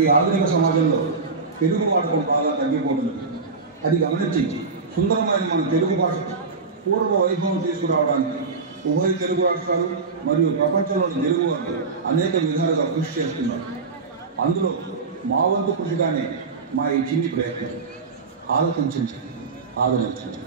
ఈ ఆధునిక సమాజంలో తెలుగు వాడకం బాగా తగ్గిపోతుంది. అది గమనించి సుందరమైన మన తెలుగు భాష పూర్వ వైభవం తీసుకురావడానికి ఉభయ తెలుగు రాష్ట్రాలు మరియు ప్రపంచంలోని తెలుగు వారు అనేక విధాలుగా కృషి చేస్తున్నారు. అందులో మా వంతు కృషిగానే మా ఈ చిన్ని ప్రయత్నం. ఆలోచించండి, ఆదరించండి.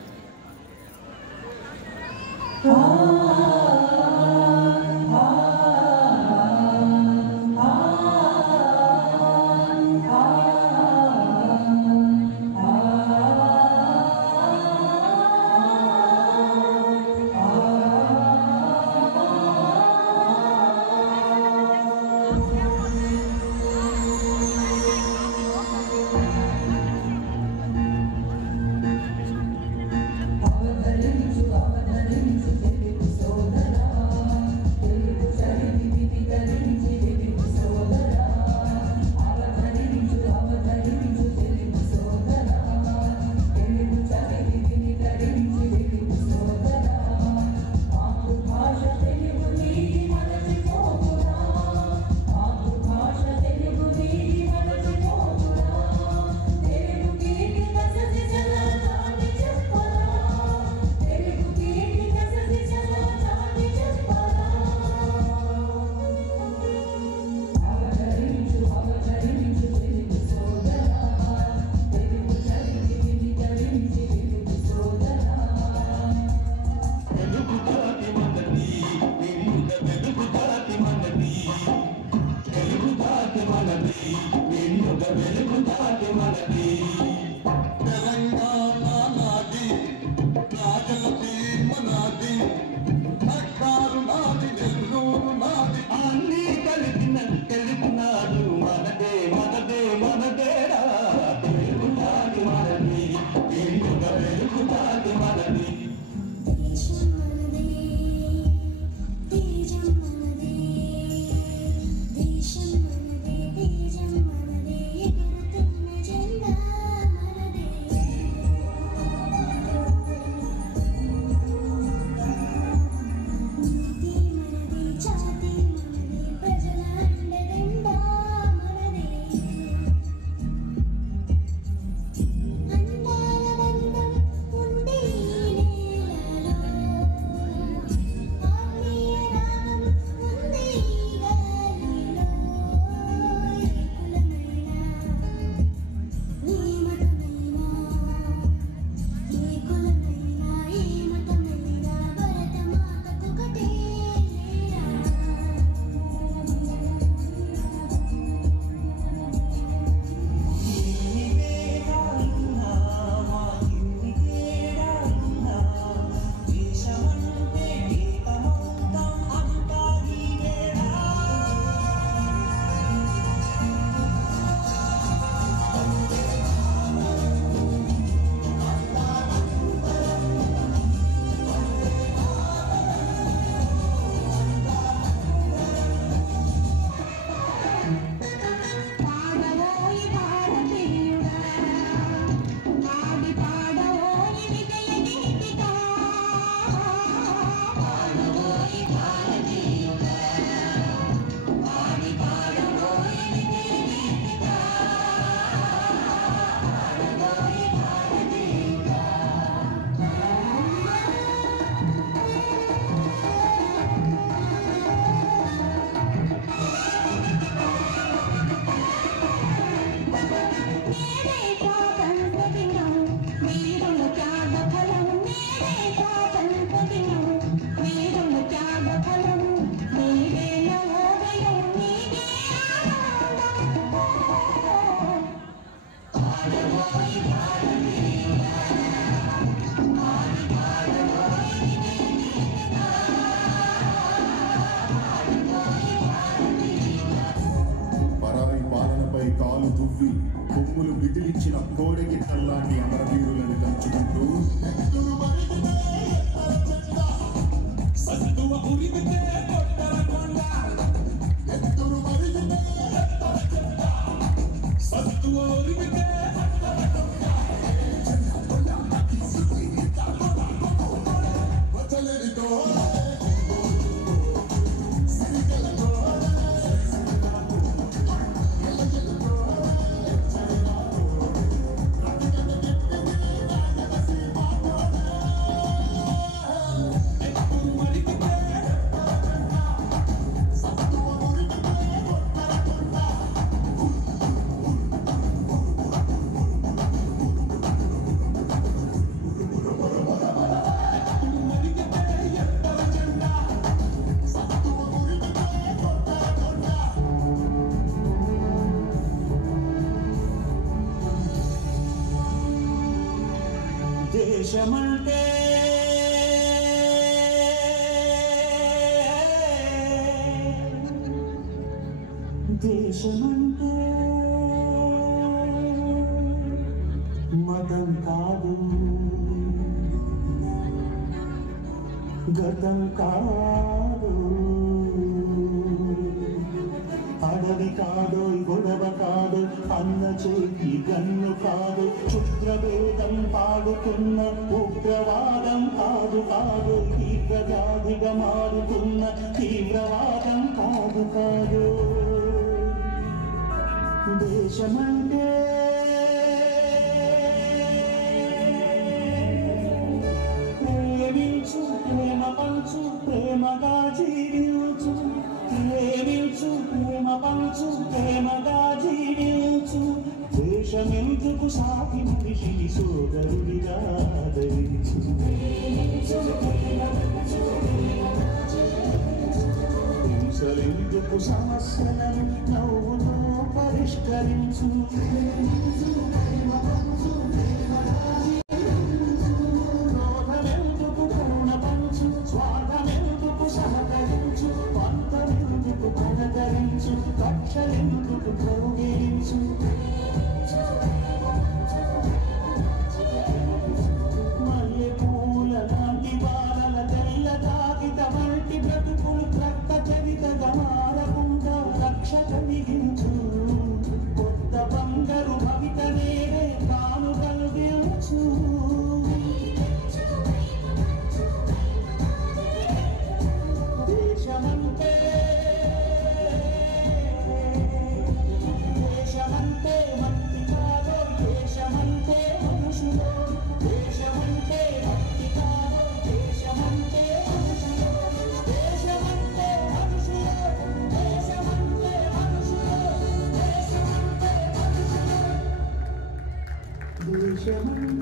కాలు దువ్వి కొమ్ములు విదిలించిన కోడెకి తల్లాంటి అమరవీరులను తలుచుకుంటూ దేశమంటే దేశమంటే మతం కాదు, గతం కాదు, అడవి కాదు, గొడవ కాదు, అన్న చేతి గన్ను కాదు, క్షుద్రవేదం పాడుతున్న ఉగ్రవాదం కాదు కాదు, తీవ్రవ్యాధిగా మారుతున్న తీవ్రవాదం కాదు కాదు. దేశమంటే ప్రేమించు, ప్రేమ పంచు, ప్రేమగా జీవించు, ప్రేమించు, ప్రేమ పంచు, ప్రేమగా జీవించు. దేశమెందుకు సాటి మనిషిని సోదరుడిగా ఆదరించు. హింసలెందుకు సమస్యలను నవ్వుతో పరిష్కరించు. క్రోధమెందుకు కరుణ పంచు, స్వార్థమెందుకు సహకరించు, పంతమెందుకు కనకరించు, కక్షలెందుకు కరుగించు. మల్లె పూల లాంటి బాలల తెల్ల కాగిత వంటి బ్రతుకులు రక్త చరితగా మారకుండా రక్ష కలిగించు. కొత్త బంగారు భవిత నేడే తాను కలిగించు. దేశమంటే దేశమంటే మట్టి కాదో, దేశమంటే మనుషులో. దేశమంటే మట్టి కాదో, దేశమంటే మనుషులో. దేశమంటే మనుషులో, దేశమంటే మనుషులో, దేశమంటే మనుషులో. దేశమంటే